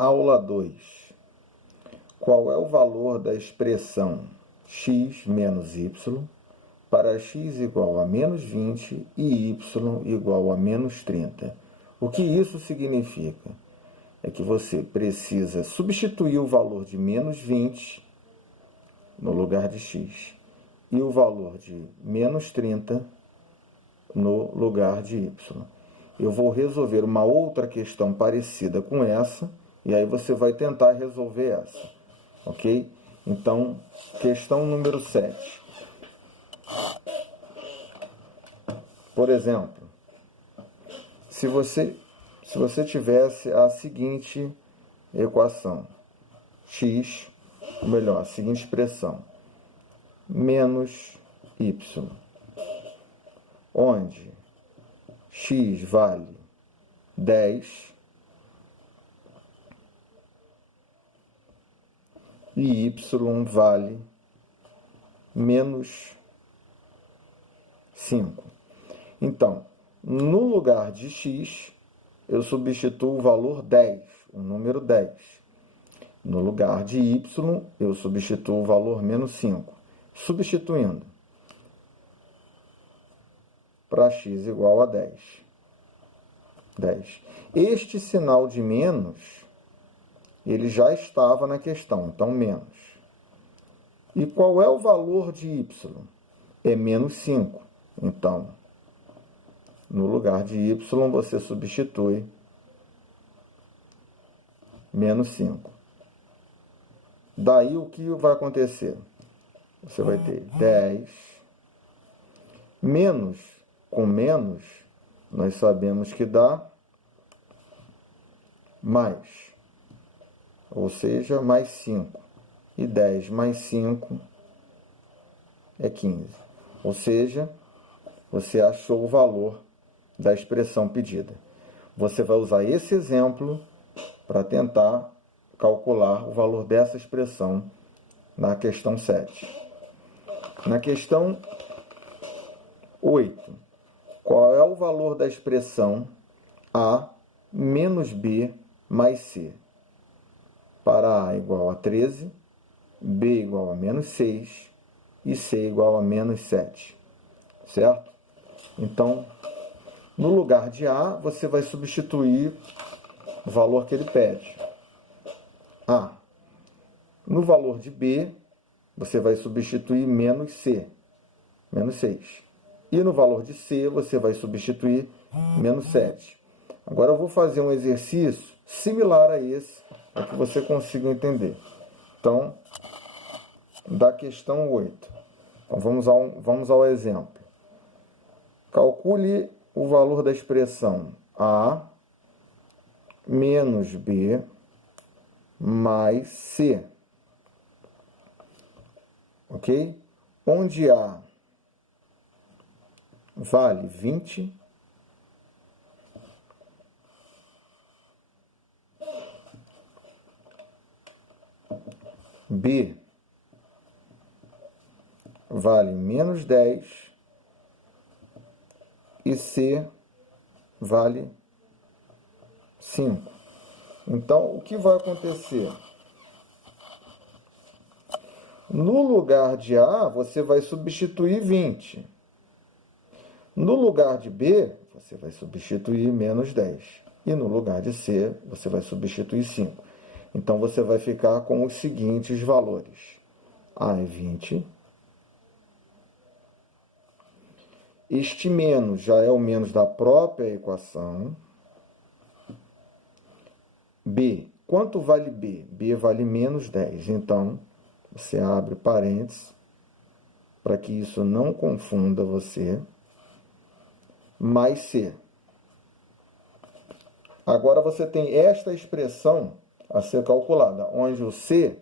Aula 2. Qual é o valor da expressão x menos y para x igual a menos 20 e y igual a menos 30? O que isso significa? É que você precisa substituir o valor de menos 20 no lugar de x e o valor de menos 30 no lugar de y. Eu vou resolver uma outra questão parecida com essa, e aí você vai tentar resolver essa, ok? Então, questão número 7. Por exemplo, se você tivesse a seguinte equação, x, ou melhor, a seguinte expressão, menos y, onde x vale 10 e y vale menos 5. Então, no lugar de x, eu substituo o valor 10, o número 10. No lugar de y, eu substituo o valor menos 5. Substituindo para x igual a 10. Este sinal de menos, ele já estava na questão, então menos. E qual é o valor de y? É menos 5. Então, no lugar de y, você substitui menos 5. Daí, o que vai acontecer? Você vai ter 10 menos com menos, nós sabemos que dá mais, ou seja, mais 5. E 10 mais 5 é 15. Ou seja, você achou o valor da expressão pedida. Você vai usar esse exemplo para tentar calcular o valor dessa expressão na questão 7. Na questão 8, qual é o valor da expressão A menos B mais C? Para A igual a 13, B igual a menos 6 e C igual a menos 7. Certo? Então, no lugar de A, você vai substituir o valor que ele pede. A. No valor de B, você vai substituir menos C, menos 6. E no valor de C, você vai substituir menos 7. Agora eu vou fazer um exercício similar a esse, para que você consiga entender. Então, da questão 8. Então, vamos ao exemplo. Calcule o valor da expressão A menos B mais C. Ok? Onde A vale 20, B vale menos 10 e C vale 5. Então, o que vai acontecer? No lugar de A, você vai substituir 20. No lugar de B, você vai substituir menos 10. E no lugar de C, você vai substituir 5. Então, você vai ficar com os seguintes valores. A é 20. Este menos já é o menos da própria equação. B. Quanto vale B? B vale menos 10. Então, você abre parênteses para que isso não confunda você. Mais C. Agora você tem esta expressão a ser calculada, onde o C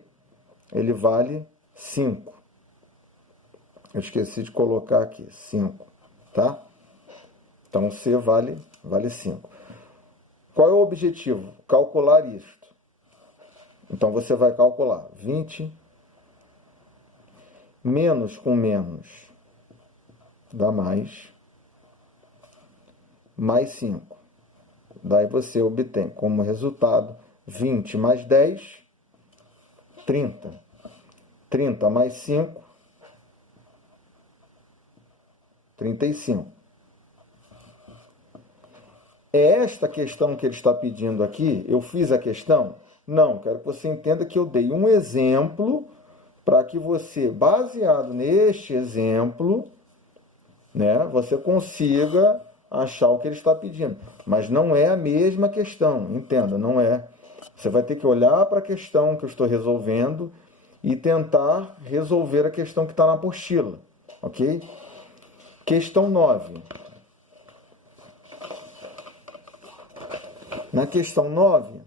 ele vale 5. Eu esqueci de colocar aqui, 5, tá? Então, o C vale 5. Qual é o objetivo? Calcular isto. Então, você vai calcular 20 menos com menos dá mais 5. Daí você obtém como resultado 20 mais 10, 30. 30 mais 5, 35. É esta questão que ele está pedindo aqui? Eu fiz a questão? Não, quero que você entenda que eu dei um exemplo para que você, baseado neste exemplo, né, você consiga achar o que ele está pedindo. Mas não é a mesma questão, entenda, não é. Você vai ter que olhar para a questão que eu estou resolvendo e tentar resolver a questão que está na apostila, ok? Questão 9. Na questão 9,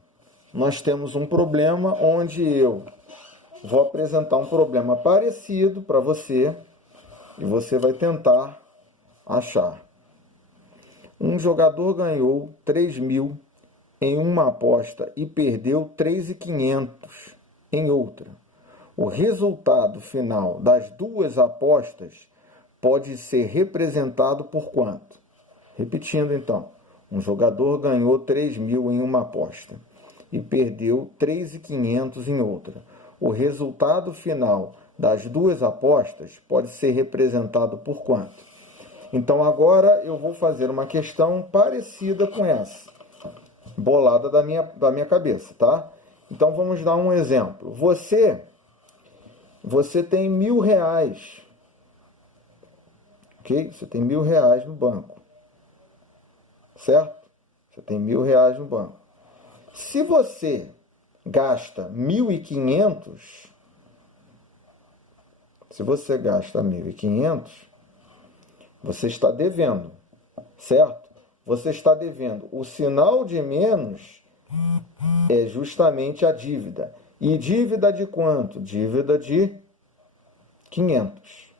nós temos um problema onde eu vou apresentar um problema parecido para você e você vai tentar achar. Um jogador ganhou 3.000 em uma aposta e perdeu 3.500 em outra. O resultado final das duas apostas pode ser representado por quanto? Repetindo então, um jogador ganhou 3.000 em uma aposta e perdeu 3.500 em outra. O resultado final das duas apostas pode ser representado por quanto? Então agora eu vou fazer uma questão parecida com essa, bolada da minha cabeça, tá? Então vamos dar um exemplo. Você tem R$1.000, ok? Você tem R$1.000 no banco, certo? Você tem R$1.000 no banco. Se você gasta 1.500, você está devendo, certo? Você está devendo. O sinal de menos é justamente a dívida. E dívida de quanto? Dívida de 500.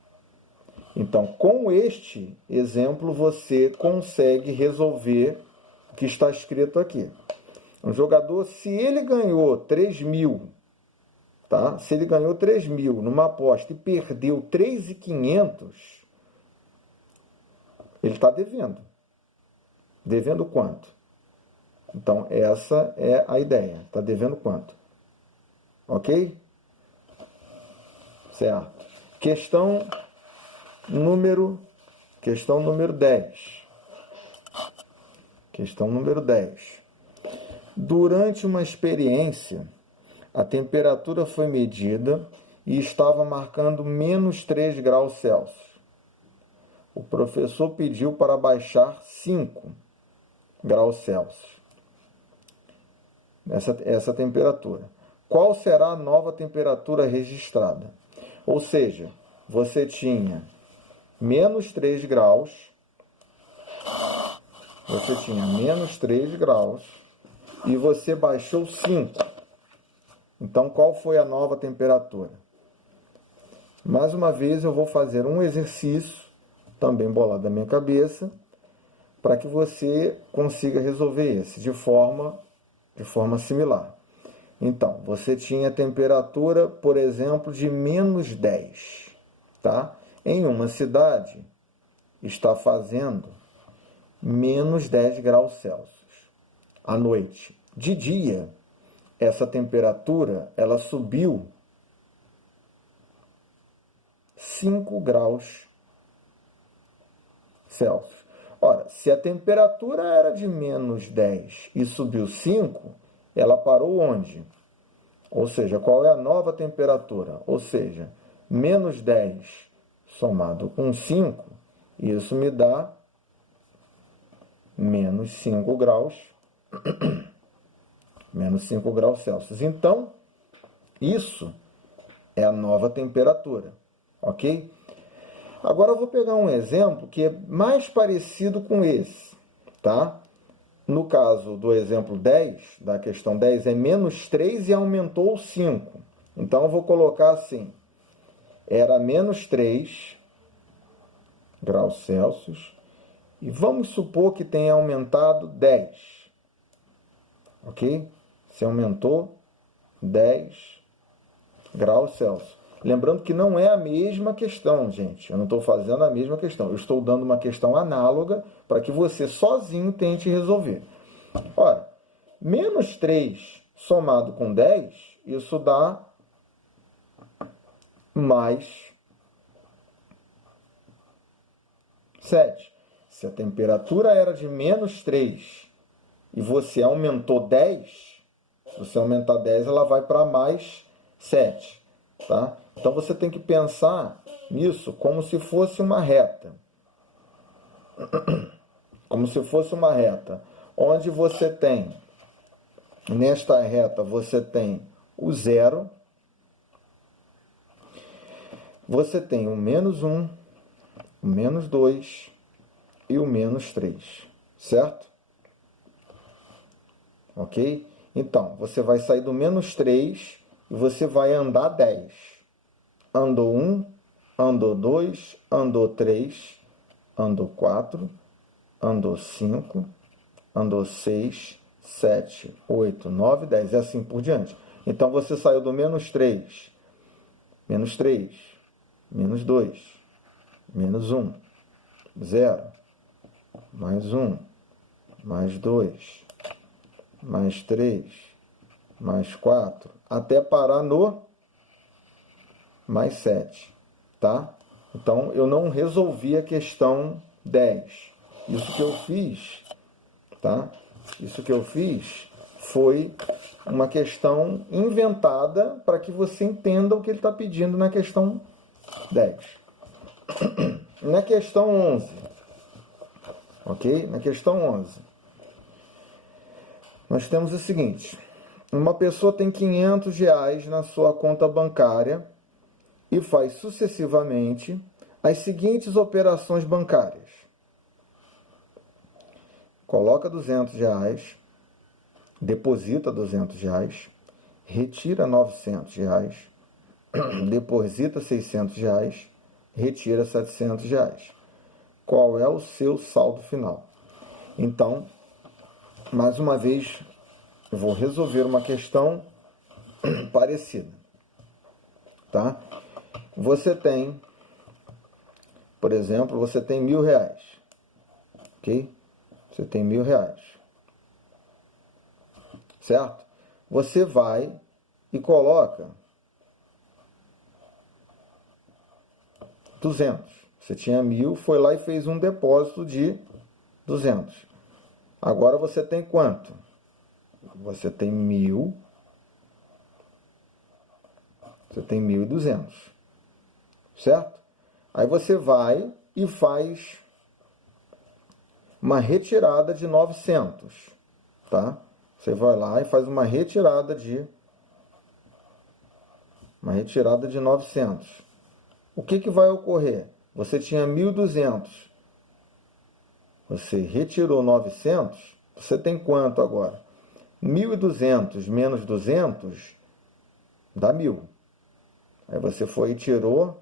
Então, com este exemplo, você consegue resolver o que está escrito aqui. Um jogador, se ele ganhou 3.000, tá? Se ele ganhou 3.000 numa aposta e perdeu 3.500, ele está devendo. Devendo quanto? Então, essa é a ideia. Está devendo quanto? Ok? Certo. Questão número 10. Questão número 10. Durante uma experiência, a temperatura foi medida e estava marcando menos 3 graus Celsius. O professor pediu para baixar 5 graus Celsius essa temperatura. Qual será a nova temperatura registrada? Ou seja, você tinha menos 3 graus, e você baixou 5. Então, qual foi a nova temperatura? Mais uma vez, eu vou fazer um exercício, também bolado da minha cabeça, para que você consiga resolver esse de forma similar. Então, você tinha temperatura, por exemplo, de menos 10, tá? Em uma cidade, está fazendo menos 10 graus Celsius à noite. De dia, essa temperatura, ela subiu 5 graus Celsius. Ora, se a temperatura era de menos 10 e subiu 5, ela parou onde? Ou seja, qual é a nova temperatura? Ou seja, menos 10 somado com 5, isso me dá menos 5 graus, menos 5 graus Celsius. Então, isso é a nova temperatura, ok? Agora eu vou pegar um exemplo que é mais parecido com esse, tá? No caso do exemplo 10, da questão 10, é menos 3 e aumentou 5. Então eu vou colocar assim, era menos 3 graus Celsius, e vamos supor que tenha aumentado 10, ok? Se aumentou 10 graus Celsius. Lembrando que não é a mesma questão, gente. Eu não estou fazendo a mesma questão. Eu estou dando uma questão análoga para que você sozinho tente resolver. Ora, menos 3 somado com 10, isso dá mais 7. Se a temperatura era de menos 3 e você aumentou 10, se você aumentar 10, ela vai para mais 7. Tá? Então, você tem que pensar nisso como se fosse uma reta. Como se fosse uma reta. Onde você tem, nesta reta, você tem o 0, você tem o menos 1, o menos 2 e o menos 3, certo? Ok? Então, você vai sair do menos 3 e você vai andar 10. Andou 1, andou 2, andou 3, andou 4, andou 5, andou 6, 7, 8, 9, 10, e assim por diante. Então, você saiu do menos 3, menos 3, menos 2, menos 1, 0, mais 1, mais 2, mais 3, mais 4, até parar no mais 7, tá? Então, eu não resolvi a questão 10. Isso que eu fiz, tá? Isso que eu fiz foi uma questão inventada para que você entenda o que ele está pedindo na questão 10. Na questão 11, ok? Na questão 11, nós temos o seguinte: uma pessoa tem R$ 500 na sua conta bancária e faz sucessivamente as seguintes operações bancárias. Coloca R$ 200, deposita R$ 200, retira R$ 900, deposita R$ 600, retira R$ 700. Qual é o seu saldo final? Então, mais uma vez, eu vou resolver uma questão parecida, tá? Você tem, por exemplo, você tem R$ 1.000, ok? Você tem R$ 1.000, certo? Você vai e coloca 200. Você tinha 1.000, foi lá e fez um depósito de 200. Agora você tem quanto? Você tem 1.000. Você tem 1.200. Certo? Aí você vai e faz uma retirada de 900. Tá? Você vai lá e faz uma retirada de 900. O que vai ocorrer? Você tinha 1.200. Você retirou 900. Você tem quanto agora? 1.200 menos 200 dá 1.000. Aí você foi e tirou